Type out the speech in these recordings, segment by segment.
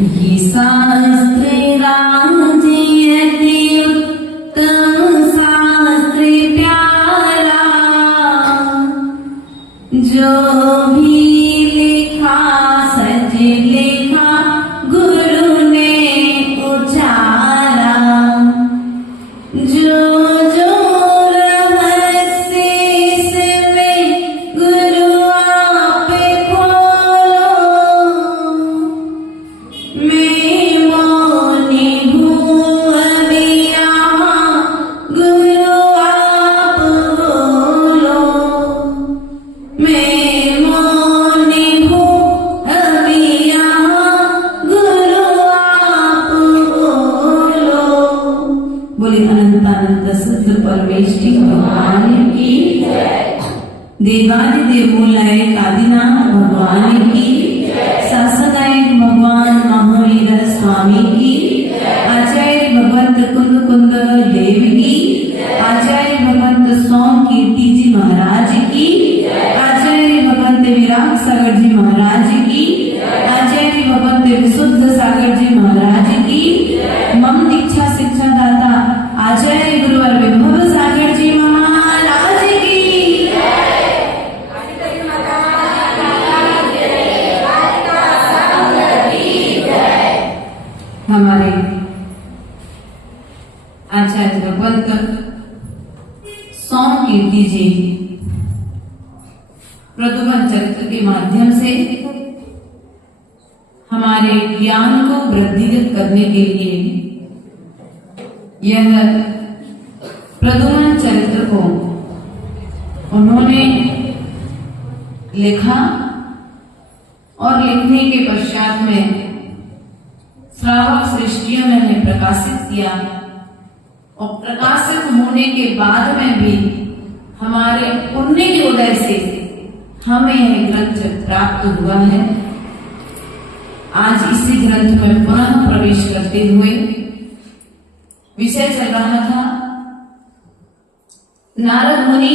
ये शास्त्र राज्यति उत्तम शास्त्र प्यारा, जो भी लिखा सच लिखा गुरु ने उचारा। जो जो रहस्य इसमें गुरु आप खोलो, मैं मौनी हूँ अभी यहाँ गुरु आप बोलो। मैं मौनी हूँ अभी यहाँ गुरु आप बोलो। बोले अनंतानंद सद्गुरु परमेष्ठी भगवान की जय। देवादिदेव मूलायक आदिनाथ भगवान की जय। शासनायक भगवान महावीर स्वामी की जय। आचार्य भगवंत कुंद कुंद देव की जय। आचार्य भगवंत सोम कीर्ति जी महाराज की जय। आचार्य भगवंत विराग सागर जी महाराज की जय। आचार्य भगवंत विशुद्ध सागर जी महाराज की जय। मम दीक्षा शिक्षा दाता आचार्य गुरुवर विभव सागर जी महाराज की हमारे आचार्य भगवंत सोम कीर्ति जी प्रदुमन चरित्र के माध्यम से हमारे ज्ञान को वृद्धिगत करने के लिए यह प्रदुमन चरित्र को उन्होंने लिखा और लिखने के पश्चात में श्रावक सृष्टियों में प्रकाशित किया और प्रकाशित होने के बाद में भी हमारे पुण्य के उदय से हमें यह ग्रंथ प्राप्त हुआ है। आज इसी ग्रंथ में पुनः प्रवेश करते हुए विषय चल रहा था नारद मुनि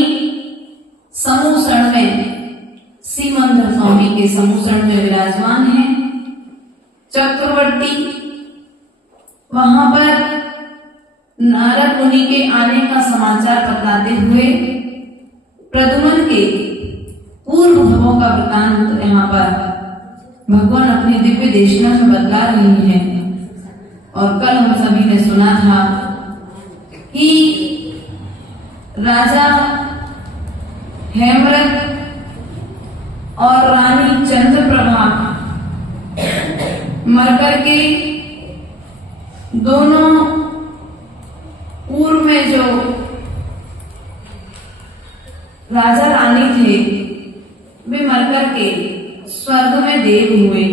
समूसण में सीमंत स्वामी के समूसण में विराजमान है। चक्रवर्ती वहां पर नारद मुनि के आने का समाचार बताते हुए प्रदुमन के पूर्व भवों का वृतांत यहाँ पर भगवान अपनी दिव्य देशना में बतला रही हैं। और कल हम सभी ने सुना था कि राजा हेमरथ और रानी चंद्रप्रभा मरकर के दोनों पूर्व में जो राजा रानी थे वे मरकर के स्वर्ग में देव हुए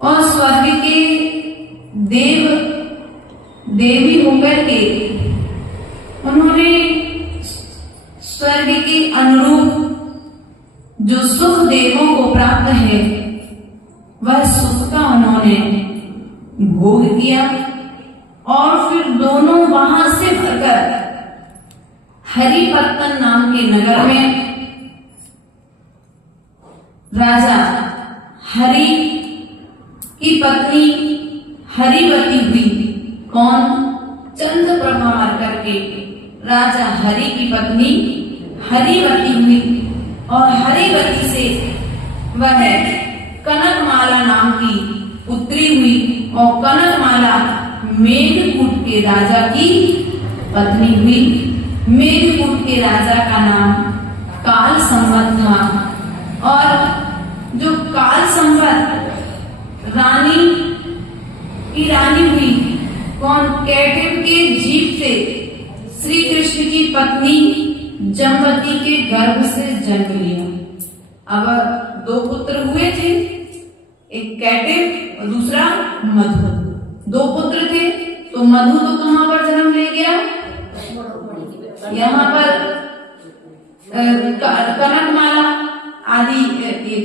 और स्वर्ग के देव देवी होकर के उन्होंने स्वर्ग के अनुरूप जो सुख देवों को प्राप्त है वह सुख का उन्होंने भोग किया और फिर दोनों वहां से भरकर हरिपत्तन नाम के नगर में राजा हरि की पत्नी हरिवती हुई। कौन? चंद्रप्रभा मर करके राजा हरि की पत्नी हरिवती हुई और हरिवती से वह कनकमाला नाम की पुत्री हुई और कनकमाला मेघकूट के राजा की पत्नी हुई। मेघकूट के राजा का नाम काल संवत था और जो काल संवत रानी की रानी हुई कौन? कैटव के जीव से श्री कृष्ण की पत्नी जमवती के गर्भ से जन्म लिया। अब दो पुत्र हुए थे, एक कैटव और दूसरा मधु। दो पुत्र थे तो मधु तो कहाँ पर जन्म ले गया? यहाँ पर कनकमाला आदि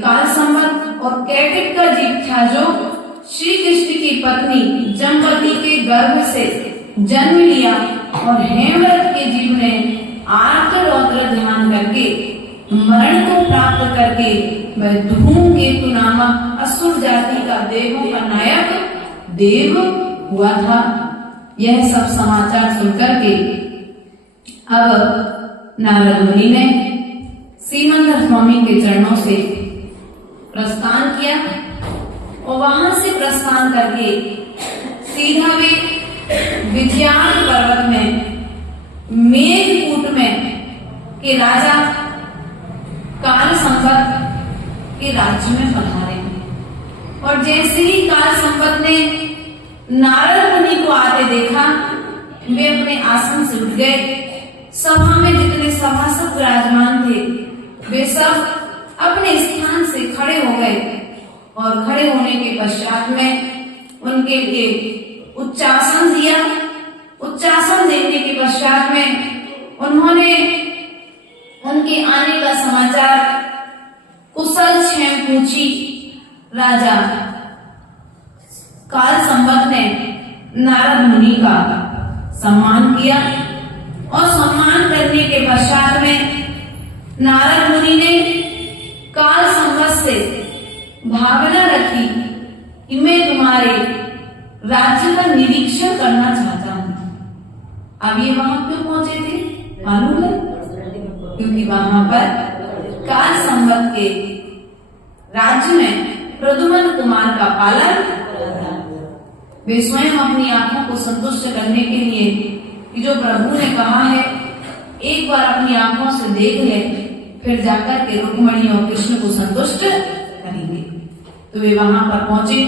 काल संवत और कैटव का जीव था जो श्री कृष्ण की पत्नी जमवती के गर्भ से जन्म लिया और हेमरथ के जीव ने आर्त रौद्र ध्यान करके मरण को प्राप्त करके वह धूमकेतु नामक असुर जाति का देवों का नायक देव हुआ था। यह सब समाचार सुनकर के अब नारद मुनि ने सिमंदर स्वामी के चरणों से प्रस्थान किया और वहां से प्रस्थान करके सीधा वे विजयान पर्वत में मेघकूट में के राजा काल संपत के राज्य में पधारे। और जैसे ही काल संपत ने नारद मुनि को आते देखा, वे अपने आसन से उठ गए। सभा में जितने सभासद विराजमान थे वे सब अपने स्थान से खड़े हो गए और खड़े होने के पश्चात में उनके लिए उच्चासन दिया। उच्चासन देने के पश्चात में उन्होंने उनके आने का समाचार कुशल क्षेम पूछी। राजा काल संपत ने नारद मुनि का सम्मान किया और सम्मान करने के पश्चात में नारद मुनि ने काल संपत से भावना रखी कि मैं तुम्हारे राज्य का निरीक्षण करना चाहता हूं। अब ये वहां क्यों पहुंचे थे मालूम है? क्योंकि वहां पर काल संपत के राज्य में प्रद्युम्न कुमार का पालन वे स्वयं अपनी आंखों को संतुष्ट करने के लिए कि जो प्रभु ने कहा है एक बार अपनी आंखों से देख ले, फिर जाकर के रुक्मिणी और कृष्ण को संतुष्ट करेंगे। तो वे वहां पर पहुंचे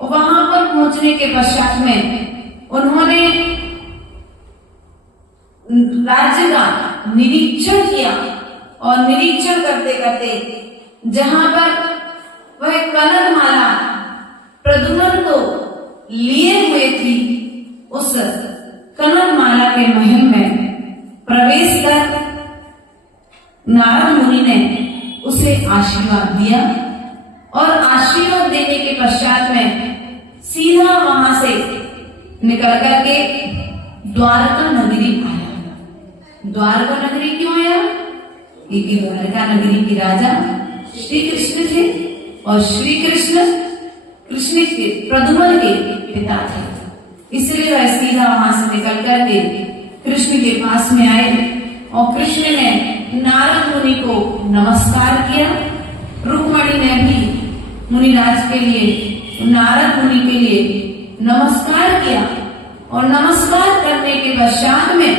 और वहां पर पहुंचने के पश्चात में उन्होंने राज्य का निरीक्षण किया और निरीक्षण करते करते जहां पर वह कनकमाला प्रद्युम्न को लिए हुए थी, उस कनकमाला के महल में प्रवेश कर नारद मुनि ने उसे आशीर्वाद दिया और आशीर्वाद देने के पश्चात में सीधा वहां से निकल करके द्वारका नगरी आया। द्वारका नगरी क्यों आया? क्योंकि द्वारका नगरी के राजा श्री कृष्ण थे और श्री कृष्ण के प्रद्युम्न के पिता थे। इसलिए वह सीधा वहां से निकल करके कृष्ण के पास में आए और कृष्ण ने नारद मुनि को नमस्कार किया। रुक्मिणी ने भी मुनिराज के लिए, नारद मुनि के लिए नमस्कार किया और नमस्कार करने के पश्चात में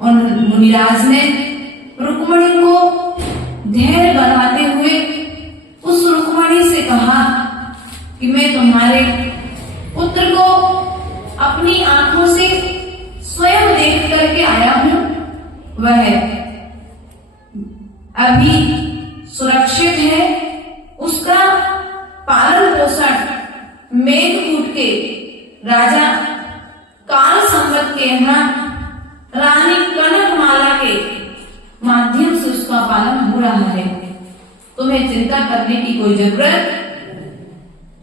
उन मुनिराज ने रुक्मिणी को धैर्य बढ़ाते हुए उस रुक्मिणी से कहा कि मैं तुम्हारे पुत्र को अपनी आंखों से स्वयं देख करके आया हूं। वह अभी सुरक्षित है। उसका पालन पोषण मेघकूट के राजा काल संपत के यहाँ रानी कनकमाला के माध्यम से उसका पालन हो रहा है। तुम्हें चिंता करने की कोई जरूरत।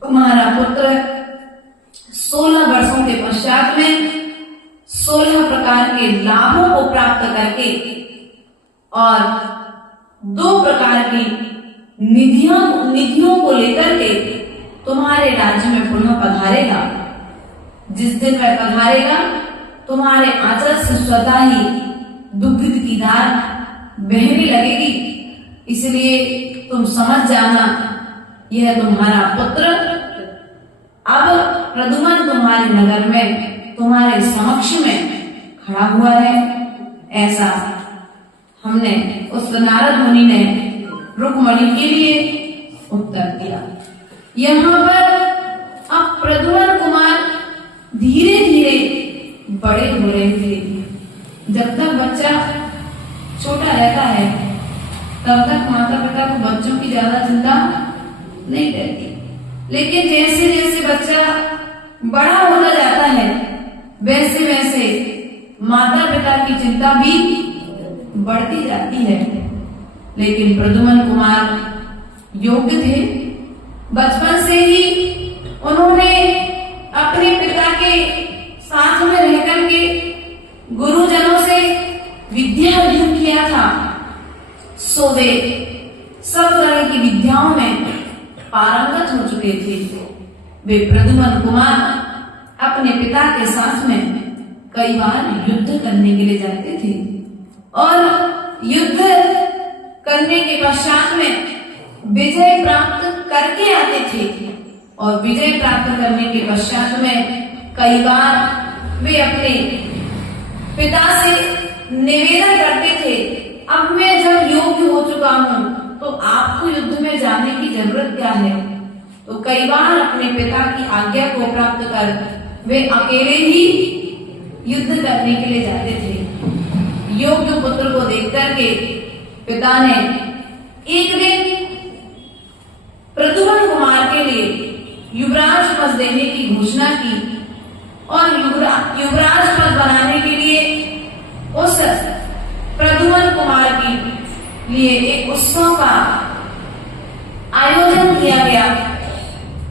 तुम्हारा पुत्र 16 वर्षों के पश्चात में 16 प्रकार के लाभों को प्राप्त करके और 2 प्रकार की निधियों को लेकर के तुम्हारे राज्य में पुनः पधारेगा। जिस दिन वह पधारेगा तुम्हारे आंचल से स्वतः ही दुग्ध की धार बहने लगेगी। इसलिए तुम समझ जाना यह तुम्हारा पुत्र अब प्रद्युम्न तुम्हारे नगर में तुम्हारे समक्ष में खड़ा हुआ है। ऐसा हमने उस नारद मुनि ने रुक्मिणी के लिए उत्तर दिया। यहाँ पर अब प्रद्युम्न कुमार धीरे धीरे बड़े हो रहे थे। जब तक बच्चा छोटा रहता है तब तक माता पिता को बच्चों की ज्यादा चिंता नहीं रहती, लेकिन जैसे जैसे बच्चा बड़ा होता जाता है वैसे वैसे माता पिता की चिंता भी बढ़ती जाती है। लेकिन प्रद्युम्न कुमार योग्य थे। बचपन से ही उन्होंने अपने पिता के साथ में रहकर के गुरुजनों से विद्या अर्जन किया था। सो वे प्रद्युम्न कुमार अपने पिता के साथ में कई बार युद्ध करने के लिए जाते थे और युद्ध करने के पश्चात में विजय प्राप्त करके आते थे और विजय प्राप्त करने के पश्चात में कई बार वे अपने पिता से निवेदन करते थे, अब मैं जब योग्य हो चुका हूं तो आपको युद्ध में जाने की जरूरत क्या है। तो कई बार अपने पिता की आज्ञा को प्राप्त कर वे अकेले ही युद्ध करने के लिए जाते थे। योग्य पुत्र को देख करके पिता ने एक दिन प्रद्युम्न कुमार के लिए युवराज पद देने की घोषणा की और युवराज पद बनाने के लिए उस प्रद्युम्न कुमार के लिए एक उत्सव का आयोजन किया गया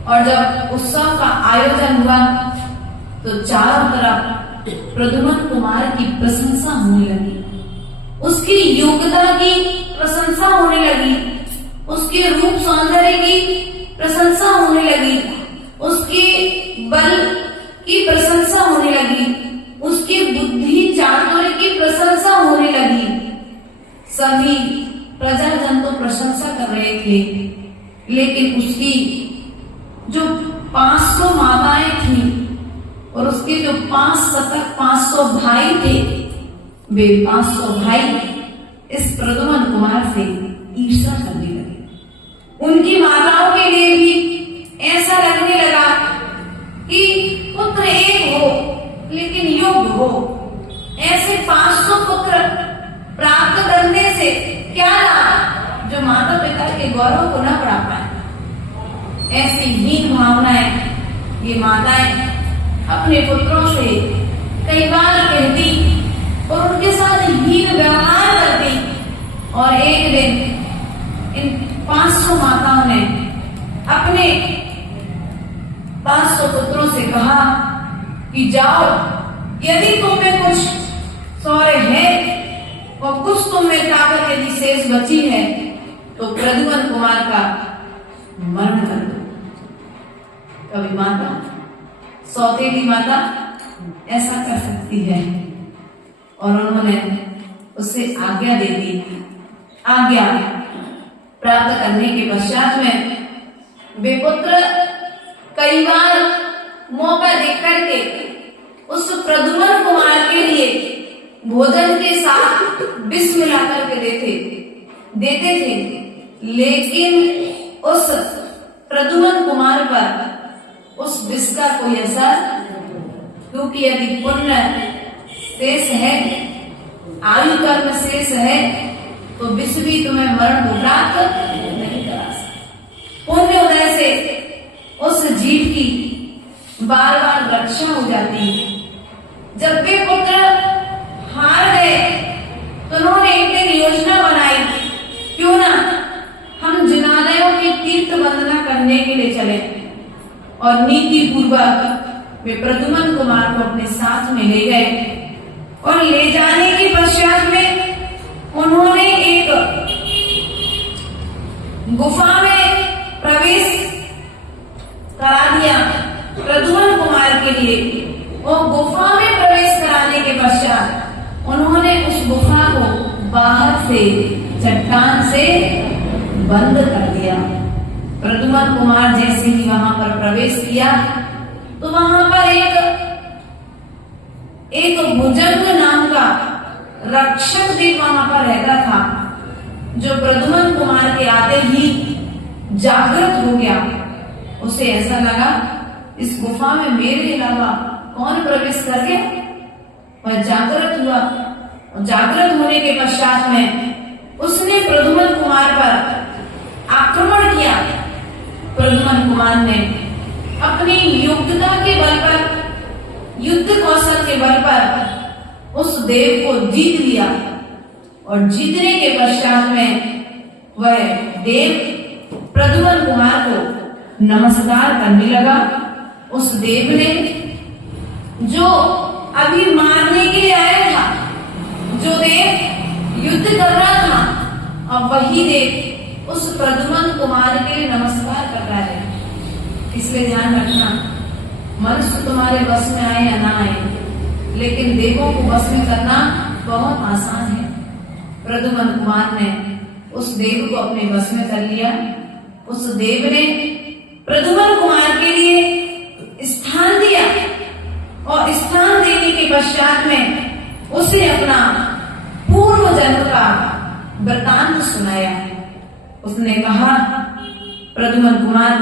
और जब उत्सव का आयोजन हुआ तो चारों तरफ प्रद्युम्न कुमार की प्रशंसा होने लगी, उसकी योग्यता की प्रशंसा होने लगी, उसके रूप सौंदर्य की प्रशंसा होने लगी, उसके बल की प्रशंसा होने लगी, उसकी बुद्धि चातुर्य की प्रशंसा होने लगी। सभी प्रजाजन तो प्रशंसा कर रहे थे, लेकिन उसकी जो 500 माताएं थी और उसके जो 500 भाई थे, वे 500 भाई इस प्रद्युम्न कुमार से ईर्ष्या करने लगे। उनकी माताओं के लिए भी ऐसा लगने लगा कि पुत्र एक हो लेकिन योग्य हो। ऐसे 500 पुत्र प्राप्त करने से क्या लाभ जो माता पिता के गौरव को न बढ़ा पाए। ऐसी हीन भावनाएं ये माताएं अपने पुत्रों से कई बार कहती और उनके साथ हीन व्यवहार करती और एक दिन इन 500 माताओं ने अपने 500 पुत्रों से कहा कि जाओ, यदि तुम में कुछ शौर्य है और कुछ तुम में ताकत यदि शेष बची है तो प्रद्युम्न कुमार का मरण कर दो। कभी माता, सौतेली माता ऐसा कर सकती है और उन्होंने उससे आज्ञा दे दी। आज्ञा प्राप्त करने के पश्चात में वे पुत्र कई बार मौका देख करके उस प्रद्युम्न कुमार के लिए भोजन के साथ विष मिला करके देते थे, लेकिन उस प्रद्युम्न कुमार पर उस विष का कोई असर, क्योंकि यदि पुण्य शेष है, आयु कर्म शेष है तो विष भी तुम्हें मरण को प्राप्त नहीं करा सकता। पुण्य उदय से उस जीव की बार बार रक्षा हो जाती है। जब वे पुत्र हार गए तो उन्होंने एक दिन योजना बनाई, क्यों ना हम जिनालयों की तीर्थ वंदना करने के लिए चले और नीति पूर्वक वे प्रद्युम्न कुमार को अपने साथ में ले गए और ले जाने के पश्चात में उन्होंने एक गुफा में प्रवेश करा दिया प्रद्युम्न कुमार के लिए। और गुफा में प्रवेश कराने के पश्चात उन्होंने उस गुफा को बाहर से चट्टान से बंद कर दिया। प्रद्युम्न कुमार जैसे ही वहां पर प्रवेश किया तो वहां पर एक भुजंग नाम का रक्षक देव वहां पर रहता था, जो प्रद्युम्न कुमार के आते ही जागृत हो गया। उसे ऐसा लगा इस गुफा में मेरे अलावा कौन प्रवेश कर गया। वह जागृत हुआ और जागृत होने के पश्चात में उसने प्रद्युम्न कुमार पर आक्रमण किया। प्रद्युम्न कुमार ने अपनी योग्यता के बल पर, युद्ध कौशल के बल पर उस देव को जीत लिया और जीतने के पश्चात में वह देव प्रद्युम्न कुमार को नमस्कार करने लगा। उस देव ने, जो अभी मारने के लिए आया था, जो देव युद्ध कर रहा था, अब वही देव उस प्रद्युम्न कुमार के लिए नमस्कार कर रहा है। इसलिए ध्यान रखना, मनुष्य तुम्हारे बस में आए या ना आए, लेकिन देवों को बस में करना बहुत आसान है। प्रद्युम्न कुमार ने उस देव को अपने बस में कर लिया। उस देव ने प्रद्युम्न कुमार के लिए स्थान दिया और स्थान देने के पश्चात में उसे अपना पूर्व जन्म का वृतांत सुनाया। उसने कहा, प्रद्युम्न कुमार,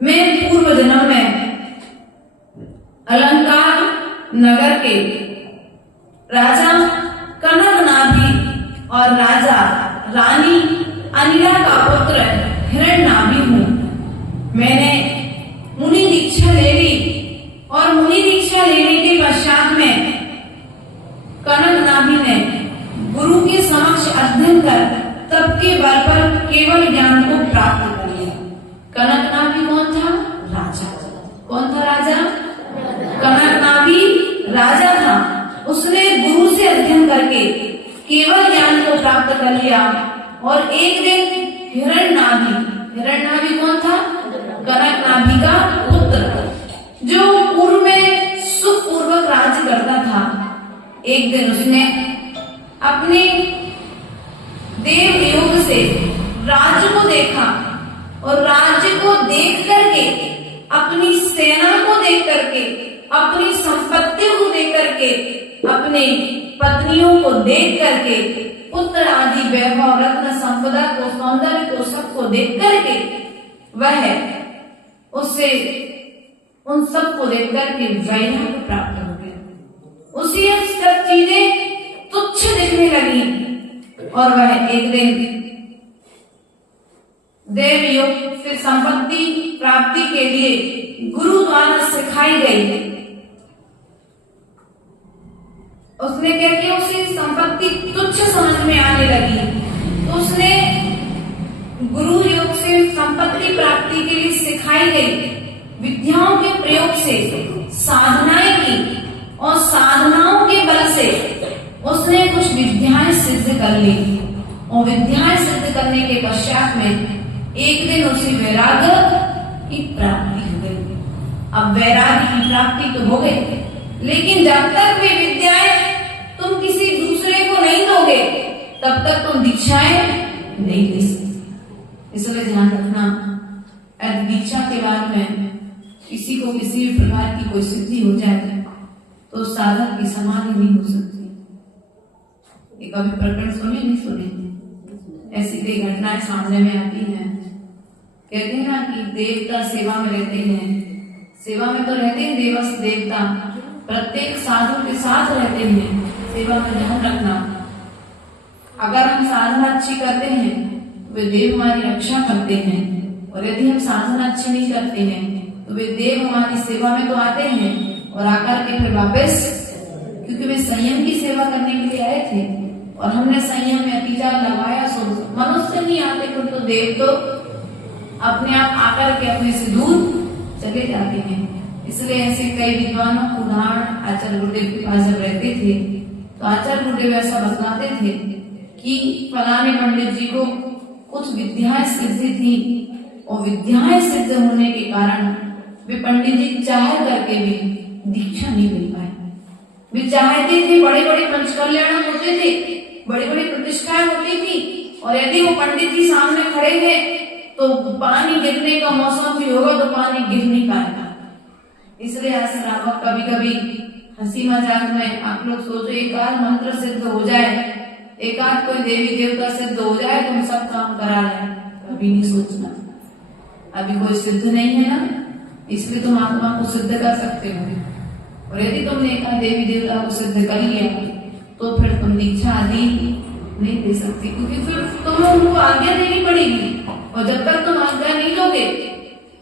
मैं पूर्व जन्म में अलंकार नगर के राजा कनकनाभि और राजा रानी अनिला का पुत्र हिरण्यनाभि हूँ। मैंने मुनि दीक्षा ले ली और मुनि दीक्षा लेने के पश्चात में कनकनाभि ने गुरु के समक्ष अध्ययन कर तब के बल पर केवल ज्ञान को प्राप्त कर लिया। कनकनाभि कौन था? राजा। कौन था राजा? कनकनाभि राजा था। उसने गुरु से अध्ययन करके केवल ज्ञान को प्राप्त कर लिया और एक दिन हिरण्यनाभि कौन था? कनकनाभि का पुत्र, जो पूर्व में सुखपूर्वक राज्य करता था। एक दिन उसने अपने देव योग से राज्य को देखा और राज्य को देख करके, अपनी सेना को देख करके, अपनी संपत्ति को देख करके, अपने पत्नियों को देख करके, पुत्र आदि वैभव रत्न संपदा को, सौंदर्य को, सबको देख करके वह उससे उन सबको देख करके वैराग्य प्राप्त हो गया। उसी सब चीजें तुच्छ दिखने लगी और वह एक दिन देव योग से संपत्ति प्राप्ति के लिए गुरु द्वारा सिखाई गई। उसने क्या किया? उसे संपत्ति तुच्छ समझ में आने लगी, तो उसने गुरु योग से संपत्ति प्राप्ति के लिए सिखाई गई विद्याओं के प्रयोग से साधनाएं की और साधनाओं के बल से उसने कुछ विद्याएं सिद्ध कर ली और विद्याएं सिद्ध करने के पश्चात में एक दिन उसे वैराग्य की प्राप्ति हो गई। अब वैराग्य की प्राप्ति तो हो गई, लेकिन जब तक वे विद्याएं तुम किसी दूसरे को नहीं दोगे तब तक तुम दीक्षाएं नहीं ले सकते। इसलिए ध्यान रखना, दीक्षा के बाद में किसी को किसी भी प्रकार की कोई सिद्धि हो जाए तो साधक की समाधि नहीं हो सकती। एक अभी प्रकरण सुने नहीं सुने? ऐसी कई घटनाएं सामने में आती हैं। कहते हैं ना कि देवता सेवा में रहते हैं, सेवा में तो रहते हैं देवस देवता, प्रत्येक साधु के साथ रहते हैं। सेवा में ध्यान रखना, अगर हम साधना अच्छी करते हैं तो वे देव हमारी रक्षा करते हैं, और यदि हम साधना अच्छी नहीं करते हैं तो वे देव हमारी सेवा में तो आते हैं और आकर के फिर वापस, क्योंकि वे संयम की सेवा करने के लिए आए थे और हमने संयम में अतिचार लगाया, सो मनुष्य नहीं आते तो देव तो अपने आप आकर के अपने से दूर चले जाते हैं। इसलिए ऐसे कई विद्वानों को उदाहरण आचार्य गुरुदेव के पास जब रहते थे तो आचार्य गुरुदेव ऐसा बतलाते थे कि फलाने पंडित जी को कुछ विद्याएं सिद्ध थी और विद्याएं सिद्ध होने के कारण वे पंडित जी चाह करके भी दीक्षा नहीं मिल पाए। वे चाहते थे, बड़े बड़े पंचकल्याण होते थे, बड़ी बड़ी प्रतिष्ठाएं होती थी, और यदि वो पंडित जी सामने खड़े हैं तो पानी गिरने का मौसम भी होगा तो पानी गिर नहीं पाएगा। इसलिए ऐसा रावक कभी कभी हंसी मजाक में आप लोग सोचो एक आध मंत्र सिद्ध हो जाए, एक आध कोई देवी देवता सिद्ध हो जाए तो हम सब काम करा लें, कभी नहीं सोचना। अभी कोई सिद्ध नहीं है ना, इसलिए तुम आत्मा को सिद्ध कर सकते हो, और यदि तुमने एक देवी देवता को सिद्ध कर लिया तो फिर तुम दीक्षा आदि नहीं दे सकते, क्योंकि फिर तुम्हें उनको आज्ञा देनी पड़ेगी, और जब तक तुम आज्ञा नहीं दोगे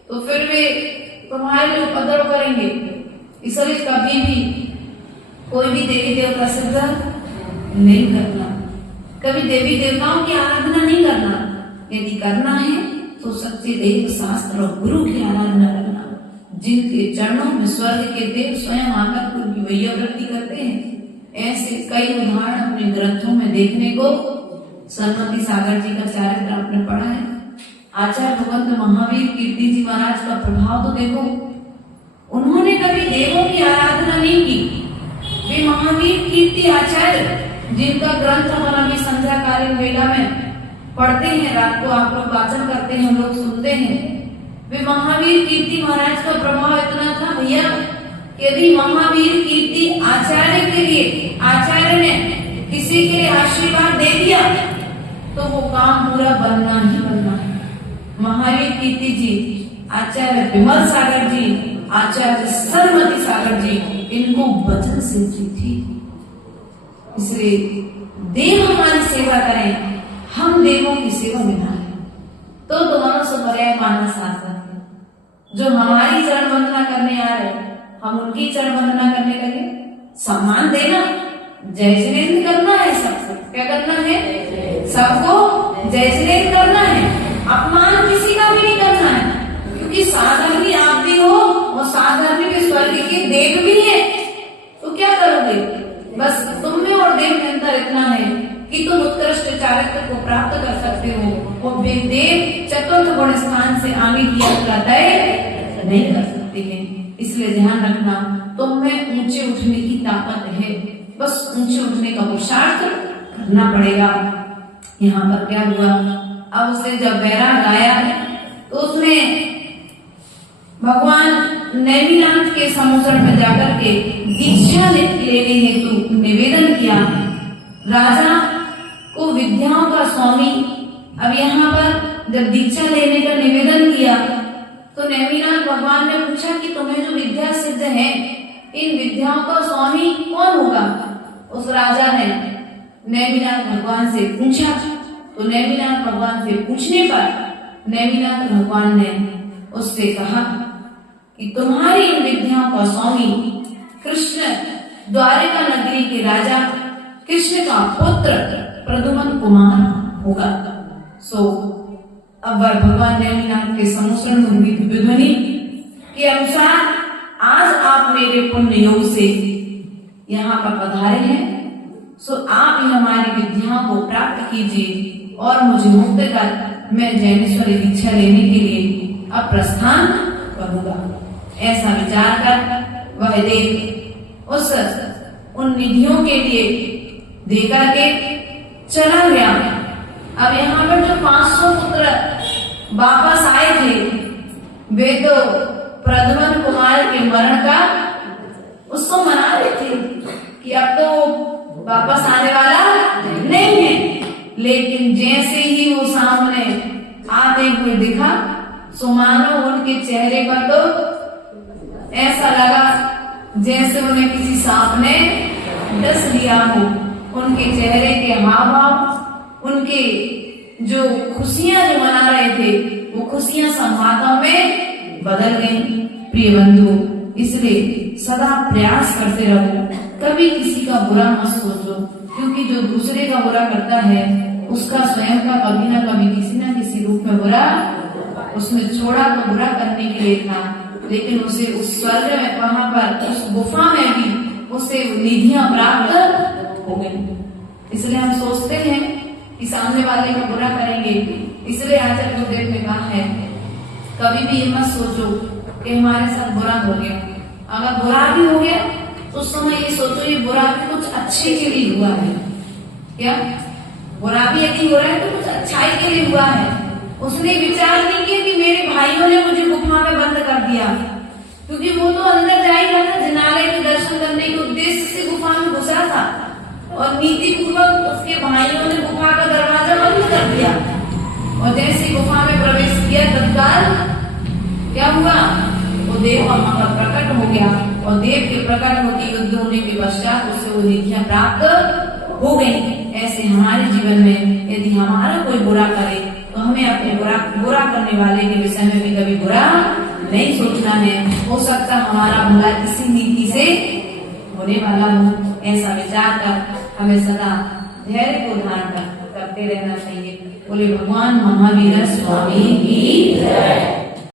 तो फिर वे तुम्हारे लिए उपद्रव करेंगे। इसलिए कभी भी कोई भी देवी देवता सिद्ध नहीं करना, कभी देवी देवताओं की आराधना नहीं करना। यदि करना है तो सच्चे देव शास्त्र और गुरु की आराधना करना, जिनके चरणों में स्वर्ग के देव स्वयं आकर उनकी वैयावृत्ति करते हैं। ऐसे कई उदाहरण अपने ग्रंथों में देखने को, सरस्वती सागर जी का चरित्र आपने पढ़ा है, आचार्य भगवंत महावीर कीर्ति जी महाराज का प्रभाव तो देखो, उन्होंने कभी देवों की आराधना नहीं की। वे महावीर कीर्ति आचार्य, जिनका ग्रंथ हम अभी संध्याकालीन वेला में पढ़ते हैं, रात को आप लोग वाचन करते हैं, हम लोग सुनते हैं। वे महावीर कीर्ति महाराज का प्रभाव इतना था भैया, यदि महावीर कीर्ति आचार्य के लिए, आचार्य ने किसी के लिए आशीर्वाद दे दिया तो वो काम पूरा बनना ही बनना है। महावीर कीर्ति जी, आचार्य विमल सागर जी, आचार्य सरमती सागर जी, इनको वचन सिद्धि थी। इसलिए देव हमारी सेवा करें, हम देवों की सेवा निभाएं, तो दोनों से पर्याय मानना शास्त्र है। जो हमारी चरण वंदना करने आ रहे, हम उनकी चरण वंदना करने लगे, सम्मान देना, जय जिनेन्द्र करना है सबको। क्या करना है? सबको जय जिनेन्द्र करना है। अपमान किसी का भी नहीं करना है, क्योंकि साधर्मी आप भी हो और साधर्मी भी स्वर्ग के देव भी है। तो क्या करोगे? बस तुम में और देव में अंतर इतना है कि तुम उत्कृष्ट चारित्र को प्राप्त कर सकते हो और वे देव चतुर्थ गुण स्थान से आगे की यात्रा तय नहीं कर सकते हैं। इसलिए ध्यान रखना, तुम में ऊंचे उठने की ताकत है, बस ऊंचे उठने का पुरुषार्थ करना पड़ेगा। यहाँ पर क्या हुआ, अब उसे जब बैराग आया तो उसने भगवान नेमिनाथ के समुद्र में जाकर के दीक्षा लेने हेतु निवेदन किया। राजा को विद्याओं का स्वामी, अब यहाँ पर जब दीक्षा लेने का निवेदन किया तो नेमिनाथ भगवान ने पूछा कि तुम्हें जो विद्या सिद्ध है, इन विद्याओं का स्वामी कौन होगा? उस राजा ने नेमिनाथ भगवान से पूछा, तो नेमिनाथ भगवान से पूछने पर नेमिनाथ भगवान ने उससे कहा कि तुम्हारी इन विद्याओं का स्वामी कृष्ण, द्वारिका नगरी के राजा कृष्ण का पुत्र प्रद्युम्न कुमार होगा। सो अब भगवान नेमिनाथ के समुद्र विध्वनि के अनुसार आज आप मेरे पुण्य योग से यहाँ पर पधारे हैं, सो आप ही हमारी विद्याओं को प्राप्त कीजिए और मुझे मुक्त कर मैं जैनेश्वरी दीक्षा लेने के लिए अब प्रस्थान करूंगा। ऐसा विचार कर वह देव उन निधियों के लिए देकर के चला गया। अब यहाँ पर जो 500 पुत्र वापस आए थे, वे तो प्रद्युम्न कुमार के मरण का उत्सव मना रहे थे कि अब तो वापस आने वाला नहीं है। लेकिन जैसे ही वो सामने आते हुए दिखा, सो मानो उनके चेहरे पर तो ऐसा लगा जैसे उन्हें किसी सांप ने डस लिया हो। उनके चेहरे के हाव भाव, उनके जो खुशियां जो मना रहे थे, वो खुशियां संवादों में बदल गई। प्रिय बंधु, इसलिए सदा प्रयास करते रहो, कभी किसी का बुरा मत सोचो, क्योंकि जो दूसरे का बुरा करता है उसका स्वयं का कभी ना कभी किसी न किसी रूप में बुरा उसने छोड़ा तो बुरा करने के लिए था, लेकिन उसे उस स्वर्ग में, वहां पर उस गुफा में भी उसे निधियां प्राप्त हो गई। इसलिए हम सोचते हैं कि सामने वाले का बुरा करेंगे। इसलिए आचार्य गुरुदेव ने कहा है, कभी भी ये मत सोचो कि हमारे साथ बुरा हो गया। अगर बुरा भी हो गया तो उस समय ये सोचो ये बुरा भी कुछ अच्छे के लिए हुआ है। क्या बुरा भी यदि हो रहा है तो कुछ अच्छाई के लिए हुआ है। उसने विचार नहीं किया कि मेरे भाइयों ने मुझे गुफा में बंद कर दिया, क्योंकि वो तो अंदर जा ही रहा था, जिनालय के दर्शन करने के उद्देश्य से गुफा में घुसा था और नीति पूर्वक उसके भाइयों ने गुफा का दरवाजा बंद कर दिया। और जैसे गुफा में प्रवेश किया, तत्काल क्या हुआ, वो देव वहां पर प्रकट हो गया और देव के प्रकट होकर युद्ध होने के पश्चात उससे वो निधियां प्राप्त हो गई। ऐसे हमारे जीवन में यदि हमारा कोई बुरा करे तो हमें अपने बुरा करने वाले के विषय में भी कभी बुरा नहीं सोचना है। हो सकता हमारा बुरा किसी नीति से होने वाला हो। ऐसा विचार कर हमें सदा धैर्य को धारण करते रहना चाहिए। बोले भगवान महावीर स्वामी की जय।